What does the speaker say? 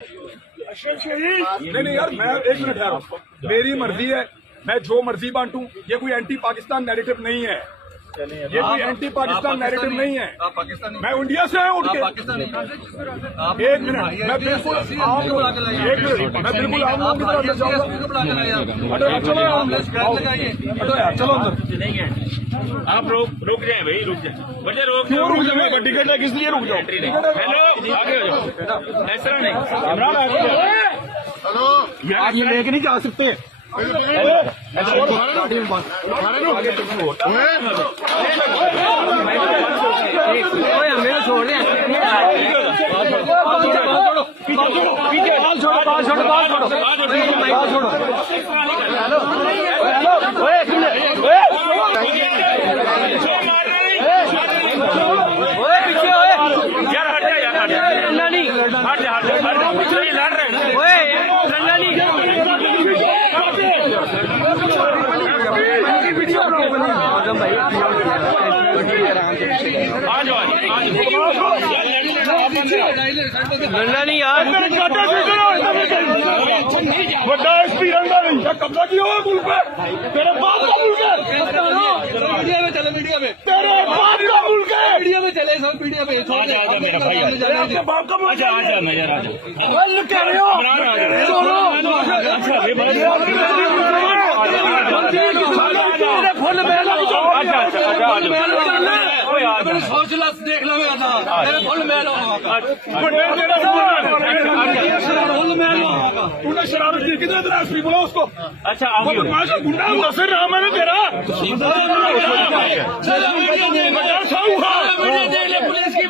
नहीं यार, मैं एक मिनट ठहरो, मेरी मर्जी है, मैं जो मर्जी बांटूं। ये कोई एंटी पाकिस्तान नैरेटिव नहीं है, ये कोई एंटी पाकिस्तान नैरेटिव नहीं है। मैं इंडिया से आया उठ के। एक मिनट, मैं बिल्कुल आम लोग, एक मिनट, मैं बिल्कुल आम लोगों की तरफ से जाऊंगा। चलो चलो अंदर। आप रुक जाए भाई, रुक जाए बच्चे, क्यों रुक जाए? टिकट है, किस लिए रुक जाओ? हेलो, आगे हो जाओ, ऐसा नहीं। यार ये लेके नहीं जा सकते। छोड़ लड़ना नहीं यार, बड़ा एसपी रंगा नहीं कब्जा किया हुआ मुल्क पे। तेरे बाप का मुल्क है, मीडिया में चले, मीडिया में तेरे बाप का मुल्क है, मीडिया में चले, सब मीडिया में। मेरा भाई तेरे बाप का मुल्क है। आजा नजर आजा, कह रहे हो सोच ला, देख लो फुल मैल तूने शरारत की, कितने दिन एसपी बोला उसको? अच्छा गुंडा मुनसिर नाम है ना तेरा? पुलिस की